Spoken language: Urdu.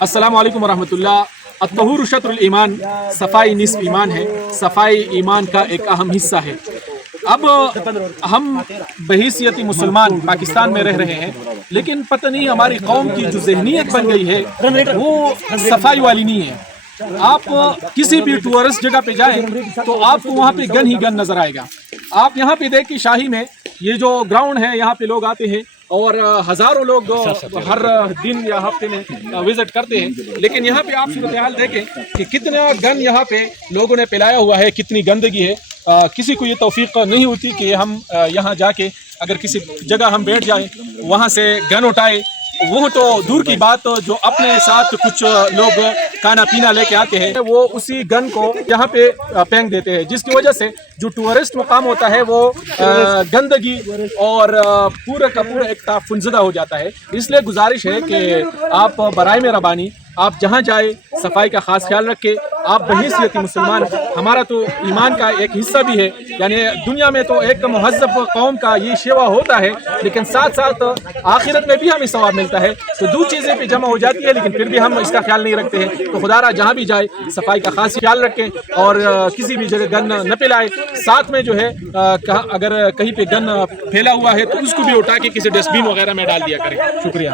السلام علیکم ورحمۃ اللہ. الطہور شطر الایمان، صفائی نصف ایمان ہے. صفائی ایمان کا ایک اہم حصہ ہے. اب ہم بحیثیت مسلمان پاکستان میں رہ رہے ہیں، لیکن پتہ نہیں ہماری قوم کی جو ذہنیت بن گئی ہے وہ صفائی والی نہیں ہے. آپ کسی بھی ٹورسٹ جگہ پہ جائیں تو آپ کو وہاں پہ گن ہی گن نظر آئے گا. آپ یہاں پہ دیکھ کہ شاہی میں یہ جو گراؤنڈ ہے یہاں پہ لوگ آتے ہیں اور ہزاروں لوگ ہر دن یا ہفتے میں وزٹ کرتے ہیں، لیکن یہاں پہ آپ صورتحال دیکھیں کہ کتنا گن یہاں پہ لوگوں نے پھیلایا ہوا ہے، کتنی گندگی ہے. کسی کو یہ توفیق نہیں ہوتی کہ ہم یہاں جا کے اگر کسی جگہ ہم بیٹھ جائیں وہاں سے گن اٹھائے. وہ تو دور کی بات، جو اپنے ساتھ کچھ لوگ کھانا پینا لے کے آتے ہیں وہ اسی گن کو یہاں پہ پھینک دیتے ہیں، جس کی وجہ سے جو ٹورسٹ مقام ہوتا ہے وہ گندگی اور پورا کا پورا ایک تعفن زدہ ہو جاتا ہے. اس لیے گزارش ہے کہ آپ برائے مہربانی آپ جہاں جائیں صفائی کا خاص خیال رکھیں. آپ بحیثیت مسلمان، ہمارا تو ایمان کا ایک حصہ بھی ہے، یعنی دنیا میں تو ایک مہذب قوم کا یہ شیوا ہوتا ہے، لیکن ساتھ ساتھ آخرت میں بھی ہمیں ثواب ملتا ہے. تو دو چیزیں پہ جمع ہو جاتی ہے، لیکن پھر بھی ہم اس کا خیال نہیں رکھتے ہیں. تو خدا را جہاں بھی جائے صفائی کا خاص خیال رکھیں اور کسی بھی جگہ گن نہ پھیلائے. ساتھ میں جو ہے اگر کہیں پہ گن پھیلا ہوا ہے تو اس کو بھی اٹھا کے کسی ڈسٹ بین وغیرہ میں ڈال دیا کریں. شکریہ.